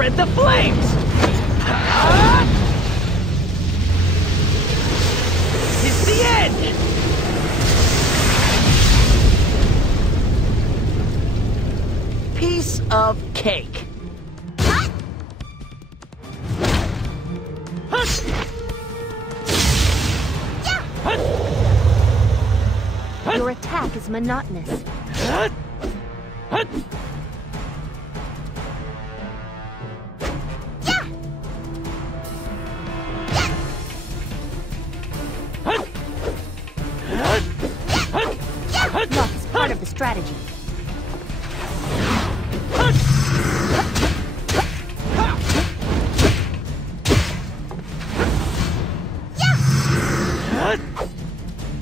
Spread the flames! It's the end! Piece of cake. Your attack is monotonous. Luck is part of the strategy.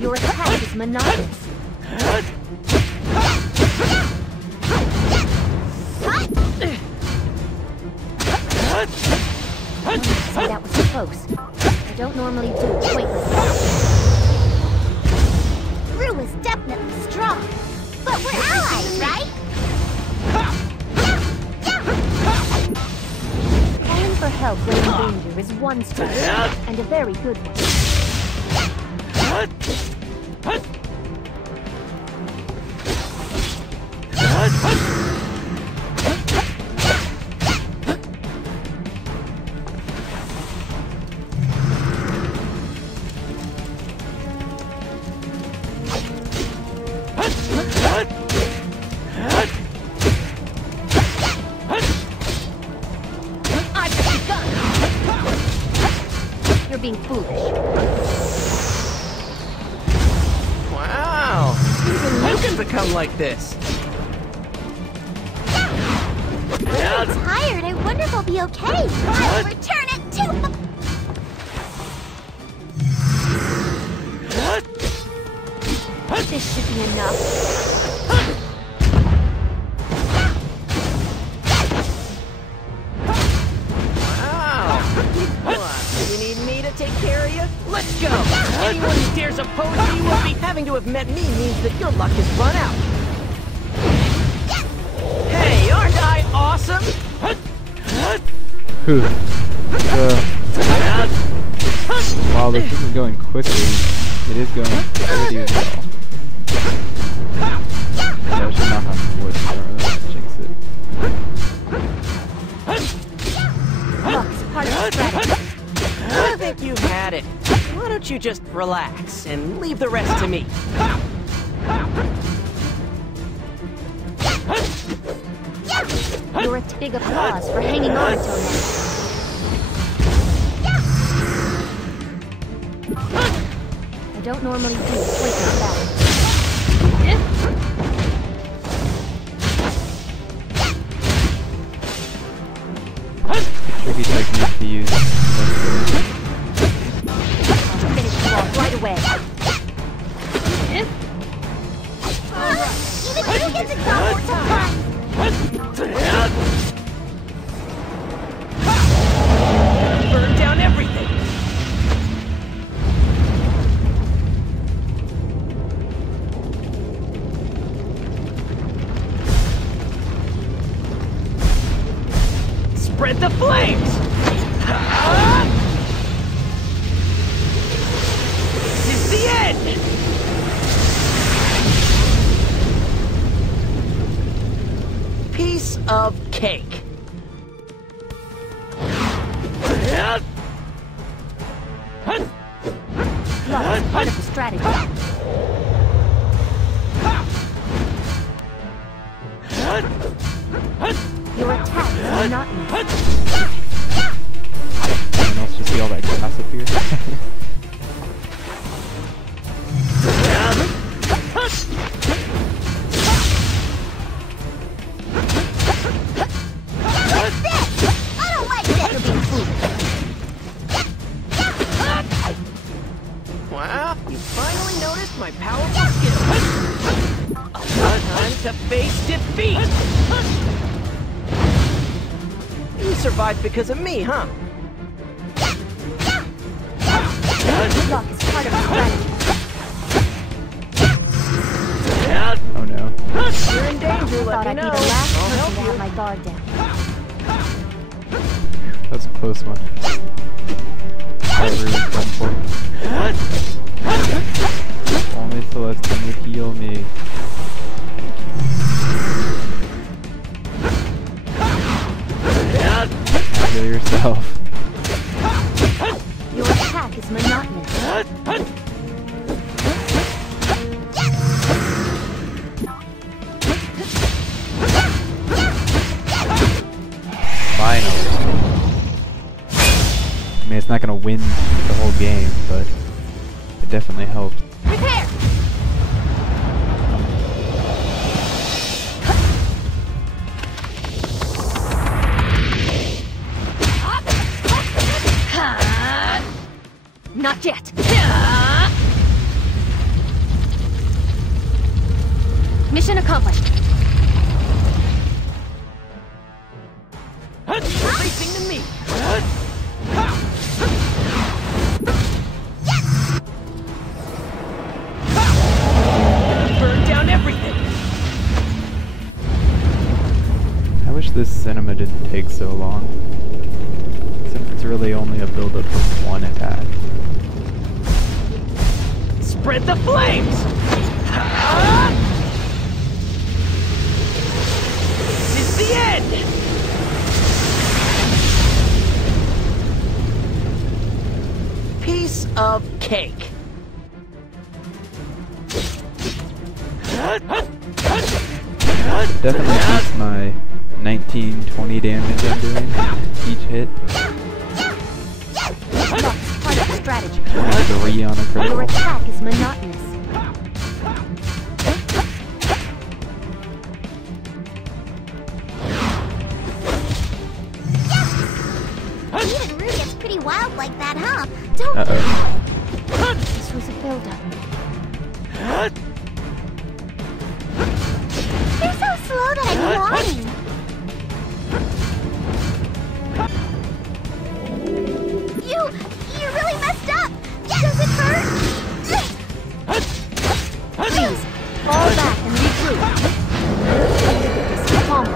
Your attack is monotonous. See, that was close. I don't normally do it quite like that. Rue is definitely strong, but we're allies, right? Calling for help when in danger is one strategy, and a very good one. You're being foolish. Wow! Even you can become like this. I'm tired. I wonder if I'll be okay. I'll return it to... This should be enough. Wow! You need me to take care of you? Let's go! Anyone who dares oppose me will be having to have met me means that your luck has run out. Hey, aren't I awesome? While this isn't going quickly, it is going pretty well. Yeah, I should not have wood, so I don't really want to jinx it. Luck is part of the strategy. I think you've had it. Why don't you just relax and leave the rest to me? You're a big applause for hanging on until now. I don't normally do it quite like that. Tricky technique to use. I'll finish you off right away. Even you get to go more time. Burn down everything! Spread the flames! This is the end! Piece of cake. Luck is part of the strategy. Your attack is monotonous. Anyone else just see all that glass up here? I don't like this. You're being foolish. Wow, you finally noticed my powerful skills. Time to face defeat! You survived because of me, huh? Luck is part of the strategy. Oh no. You're in danger, I let thought me I'd be know. the last I'll person help to you. have my guard down. That was a close one. That really fun for me. If only Celestine would heal me. Heal yourself. Your attack is monotonous. Finally. I mean, it's not gonna win the whole game, but it definitely helps. Prepare! Not yet. Mission accomplished. Racing to me. Burn down everything. I wish this cinema didn't take so long, since it's really only a build-up of one attack. Spread the flames. This is the end. Piece of cake. Definitely beats my 19-20 damage I'm doing each hit. Lost part of the strategy. 3 on a Your critical. attack is monotonous. Even Rudy gets pretty wild like that, huh? Don't. Uh-oh. This was a build-up. You're so slow that I'm yawning. You really messed up. Does it hurt? Please, fall back and regroup. This is calm.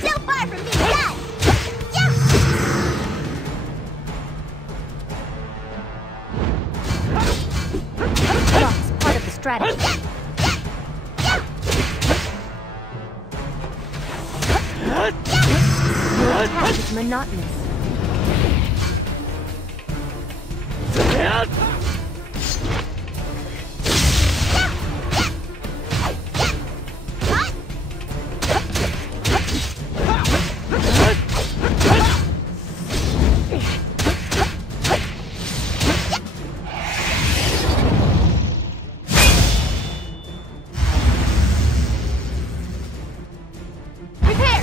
So far from being done. Lost part of the strategy. Your attack is monotonous. Prepare!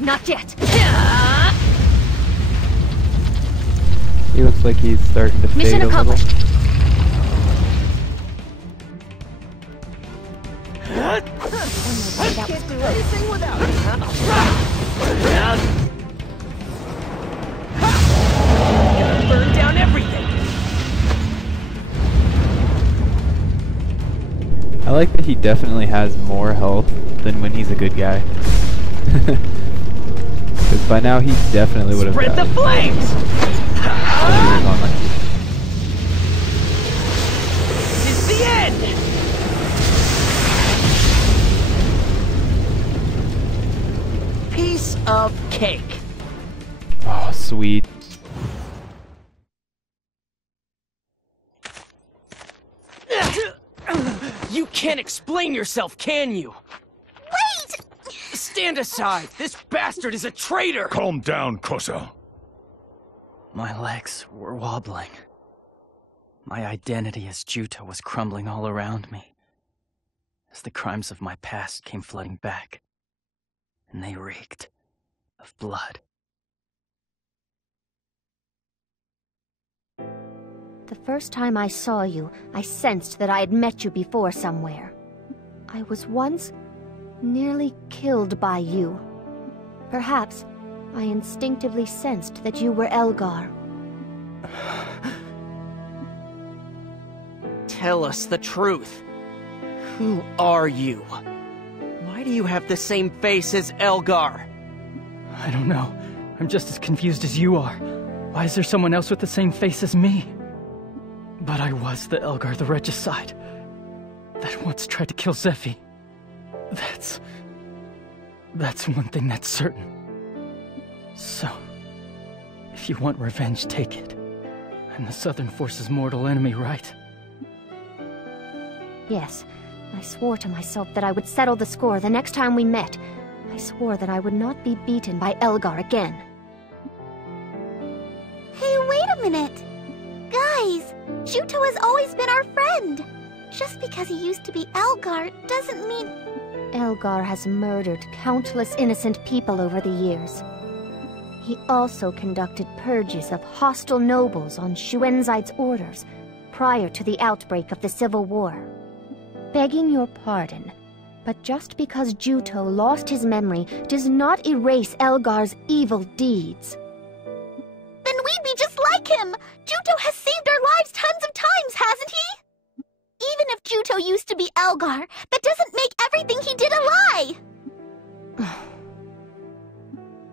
Not yet. He looks like he's starting to Mission fade a little. accomplished. Can't do anything without it, huh? Gonna burn down everything. I like that he definitely has more health than when he's a good guy. Because by now he definitely would have Spread the died. flames. If he was on like This is the end. Piece of cake. oh, sweet. You can't explain yourself, can you? Wait! Stand aside. This bastard is a traitor. Calm down, Kosa. My legs were wobbling. My identity as Juto was crumbling all around me, as the crimes of my past came flooding back, and they reeked of blood. The first time I saw you, I sensed that I had met you before somewhere. I was once nearly killed by you. Perhaps I instinctively sensed that you were Elgar. Tell us the truth. Who are you? Why do you have the same face as Elgar? I don't know. I'm just as confused as you are. Why is there someone else with the same face as me? But I was the Elgar the Regicide that once tried to kill Zephy. That's one thing that's certain. So, if you want revenge, take it. I'm the Southern Force's mortal enemy, right? Yes, I swore to myself that I would settle the score the next time we met. I swore that I would not be beaten by Elgar again. Hey, wait a minute! Guys, Juto has always been our friend! Just because he used to be Elgar doesn't mean... Elgar has murdered countless innocent people over the years. He also conducted purges of hostile nobles on Shuenzaid's orders prior to the outbreak of the Civil War. Begging your pardon, but just because Juto lost his memory does not erase Elgar's evil deeds. Then we'd be just like him! Juto has saved our lives tons of times, hasn't he? Even if Juto used to be Elgar, that doesn't make everything he did a lie!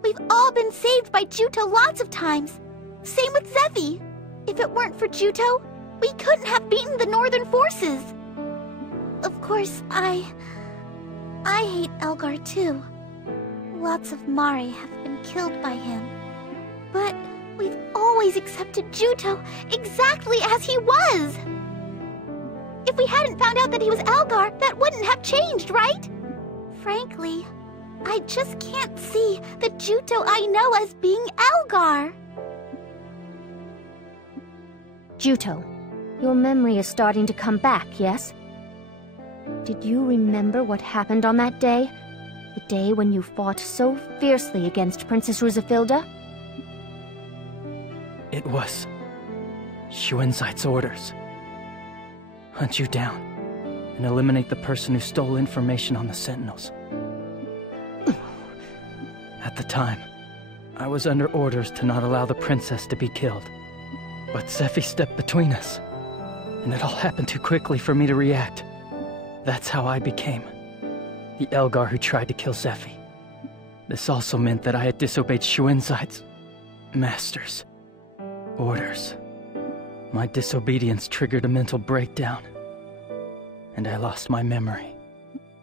We've all been saved by Juto lots of times. Same with Zephy. If it weren't for Juto, we couldn't have beaten the Northern forces. Of course, I hate Elgar too. Lots of Mare have been killed by him. But we've always accepted Juto exactly as he was. If we hadn't found out that he was Elgar, that wouldn't have changed, right? Frankly, I just can't see the Juto I know as being Elgar. Juto, your memory is starting to come back, yes? Did you remember what happened on that day? The day when you fought so fiercely against Princess Rusafilda? It was Shuenzaid's orders. Hunt you down and eliminate the person who stole information on the Sentinels. At the time, I was under orders to not allow the princess to be killed. But Zephy stepped between us, and it all happened too quickly for me to react. That's how I became the Elgar who tried to kill Zephy. This also meant that I had disobeyed Shuenzaid's master's orders. My disobedience triggered a mental breakdown, and I lost my memory.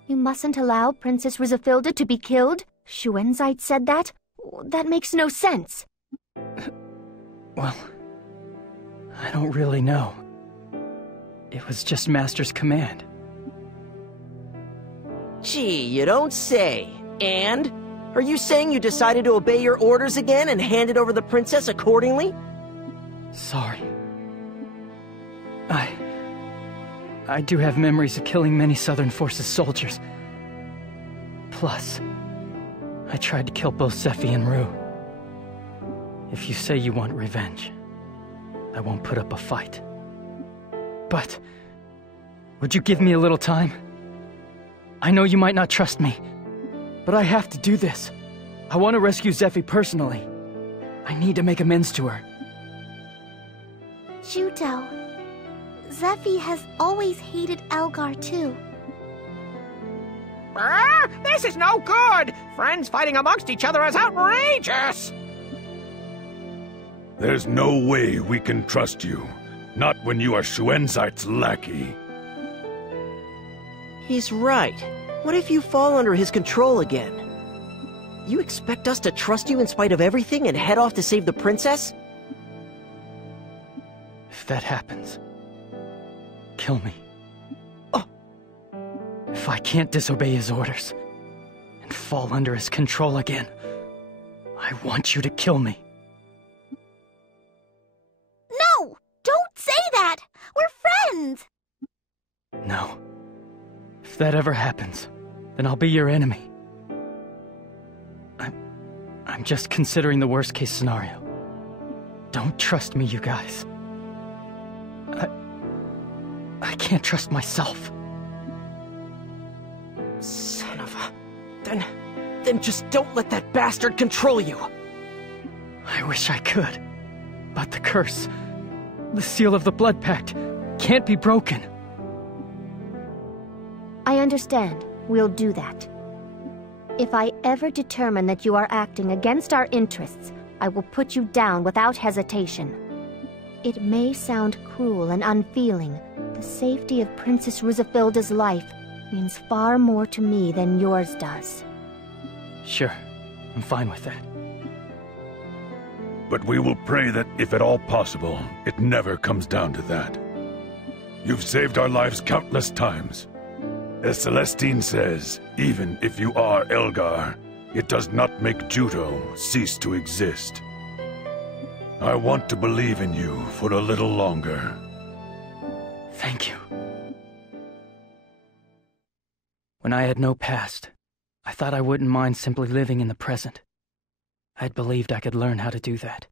You mustn't allow Princess Rusafilda to be killed? Shuenzaid said that? That makes no sense. Well, I don't really know. It was just Master's command. Gee, you don't say. And? Are you saying you decided to obey your orders again and handed over the princess accordingly? Sorry. I do have memories of killing many Southern Forces soldiers. Plus, I tried to kill both Zephy and Rue. If you say you want revenge, I won't put up a fight. But, would you give me a little time? I know you might not trust me, but I have to do this. I want to rescue Zephy personally. I need to make amends to her. Juto, Zephy has always hated Elgar too. This is no good! Friends fighting amongst each other is outrageous! There's no way we can trust you. Not when you are Shuenzaid's lackey. He's right. What if you fall under his control again? You expect us to trust you in spite of everything and head off to save the princess? If that happens, kill me. Oh. If I can't disobey his orders and fall under his control again, I want you to kill me. No! Don't say that! We're friends! No. If that ever happens, then I'll be your enemy. I'm just considering the worst-case scenario. Don't trust me, you guys. can't trust myself. Son of a... Then just don't let that bastard control you. I wish I could. But the curse, the seal of the Blood Pact, can't be broken. I understand. We'll do that. If I ever determine that you are acting against our interests, I will put you down without hesitation. It may sound cruel and unfeeling. The safety of Princess Rusafilda's life means far more to me than yours does. Sure, I'm fine with that. But we will pray that, if at all possible, it never comes down to that. You've saved our lives countless times. As Celestine says, even if you are Elgar, it does not make Juto cease to exist. I want to believe in you for a little longer. Thank you. When I had no past, I thought I wouldn't mind simply living in the present. I had believed I could learn how to do that.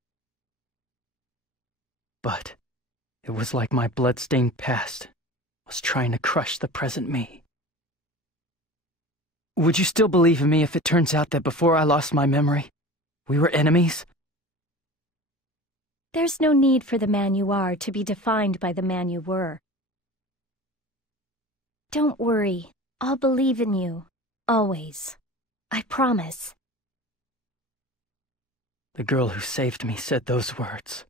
But it was like my blood-stained past was trying to crush the present me. Would you still believe in me if it turns out that before I lost my memory, we were enemies? There's no need for the man you are to be defined by the man you were. Don't worry. I'll believe in you. Always. I promise. The girl who saved me said those words.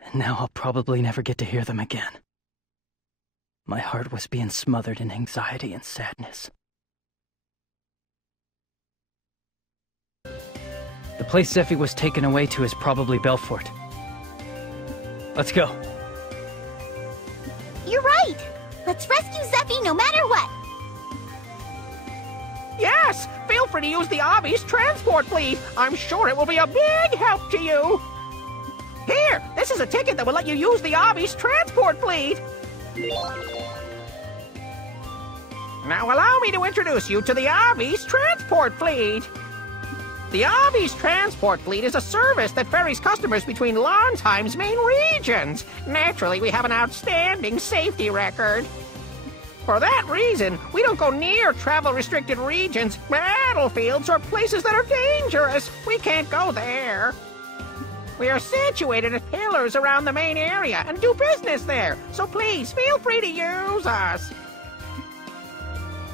And now I'll probably never get to hear them again. My heart was being smothered in anxiety and sadness. The place Zephy was taken away to is probably Belfort. Let's go. You're right! Let's rescue Zephy no matter what! Yes! Feel free to use the Obby's transport fleet. I'm sure it will be a big help to you. Here, this is a ticket that will let you use the Obby's transport fleet. Now allow me to introduce you to the Obby's transport fleet. The Obby's transport fleet is a service that ferries customers between Lansheim's main regions. Naturally, we have an outstanding safety record. For that reason, we don't go near travel-restricted regions, battlefields, or places that are dangerous. We can't go there. We are situated at pillars around the main area and do business there, so please feel free to use us.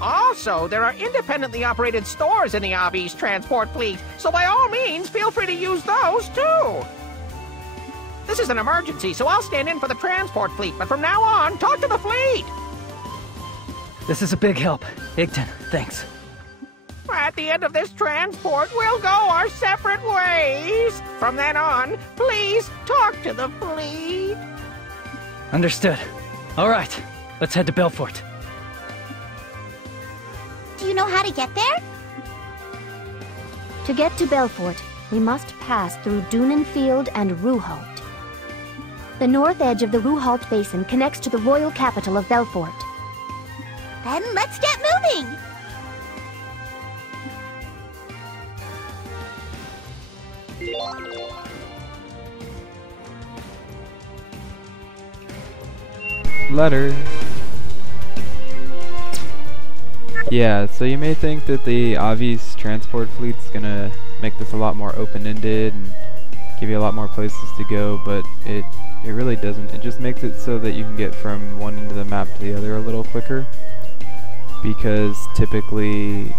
Also, there are independently operated stores in the Obby's transport fleet, so by all means, feel free to use those too. This is an emergency, so I'll stand in for the transport fleet, but from now on, talk to the fleet. This is a big help. Igton, thanks. At the end of this transport, we'll go our separate ways. From then on, please talk to the fleet. Understood. All right, let's head to Belfort. Do you know how to get there? To get to Belfort, we must pass through Dunenfield and Ruhalt. The north edge of the Ruhalt Basin connects to the royal capital of Belfort. Then let's get moving! Letter. Yeah, so you may think that the Obby's transport fleet's gonna make this a lot more open-ended and give you a lot more places to go, but it really doesn't. It just makes it so that you can get from one end of the map to the other a little quicker, because typically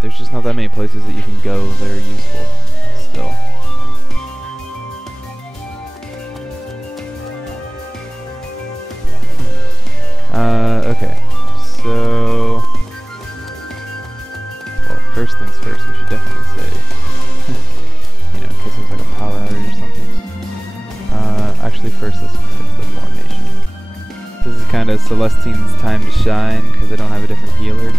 there's just not that many places that you can go that are useful still. Okay, so, well, first things first, we should definitely say, you know, in case there's like a power outage or something. Actually, first let's fix the formation. This is kind of Celestine's time to shine, because I don't have a different healer.